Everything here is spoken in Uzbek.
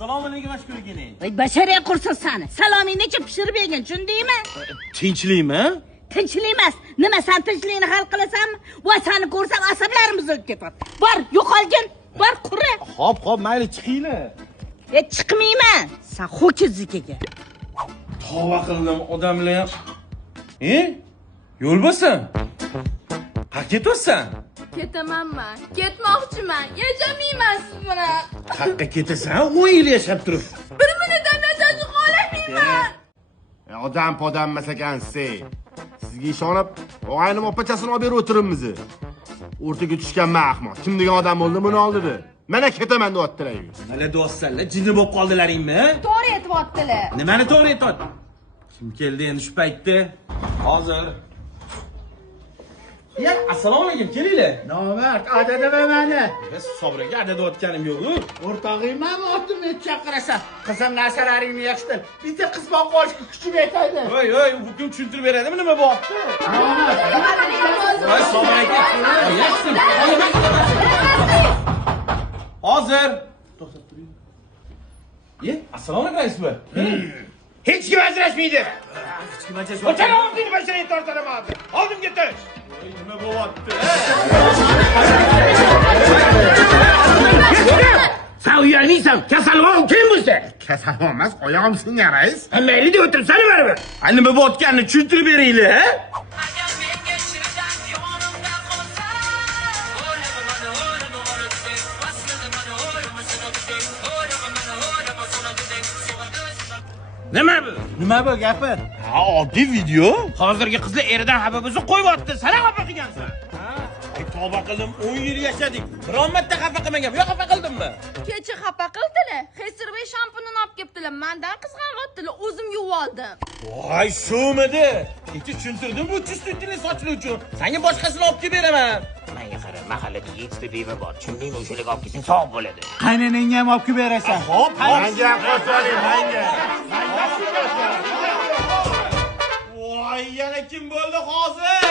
Assalomu alaykum mashkura keling. Voy bashariy qursin seni. Salomingni-chi pishirib bergin, tushundingmi? Tinchlikmi? Tinchlik emas. Nima sen tinchlikni hal qilasanmi? Voy seni ko'rsam asablarimiz o'tib ketadi. Bor, yo'qolgin. Bor, qurra. Hop, mayli chiqinglar. Chiqmayman. Sen ho'kiznikaga. Tova qildim odamlar ham. Yo'l bosan. Qayerga ketyapsan? Ketamanman. Ketmoqchiman. Yashamayman siz bilan. Qayerga ketasan? 10 yil yashab turib. Bir minut ham yashashni xohlamayman. Odam podammas ekansiz. Sizga ishonib, og'aynim opachasini olib berib o'tiribmiz. O'rtaga tushganman ahmoq. Kim degan odam bo'ldi buni oldida? Mana ketaman deyaptilar. Nima deyapsanlar? Jinni bo'lib qoldilaringmi? To'g'ri aytyaptilar. Nimani to'g'ri aytyapti? Kim keldi endi shu paytda? Hozir. Ya, assalomu alaykum, kelinglar. Nomard, adadama meni. Biz Sobraga adadayotganim yo'q-ku. O'rtog'ingmanmi otni chaqirasan? Qizim narsalaringni yaxshidan. Bitta qiz boqib olishga kuchim yetadi. Voy, bu kim tushuntirib beradimi nima bo'pti? Voy, Sobraga. Yaxshi. Hozir. To'xtab turing. Ye, assalomu alaykum rais bo'y. Hech kim ajrashmaydi. Hech kim ajrashmaydi. O'tara olmaydi bashariy tortiraman. Oldimga ketish. Nima bo'lyapti? Sen uyalmaysan. Kasalxon kim bo'lsa? Kasalxon emas, oyog'im singan rais. Mayli deb o'tiribsan baribir. Nima bo'layotganini tushuntirib beringlar, ha? Nima bu gapir? Ha, oddiy video. Hozirgi qizlar eridan xabar bo'lsa qo'yyapti. Sana xafa qilgansan. Tavba qildim, 10 yil yashadik. Biron marta xafa qilmagan. Yo xafa qildimmi? Kecha xafa qildilar. Xesirbey shampunini olib kelibdilar. Mendan qizg'anyaptilar. O'zim yuvib oldim. Voy, shumidi. Kecha tushuntirdim bu chustlikni sochli uchun. Senga boshqasini olib kelib beraman. Menga qara, mahallada 7 ta beva bor. Tushundingmi? O'shalarga olib kelsang sog' bo'ladi. Qaynanangga ham olib kelib berasan. Hop, Menga qo'shaling, menga. Voy, yana kim bo'ldi hozir?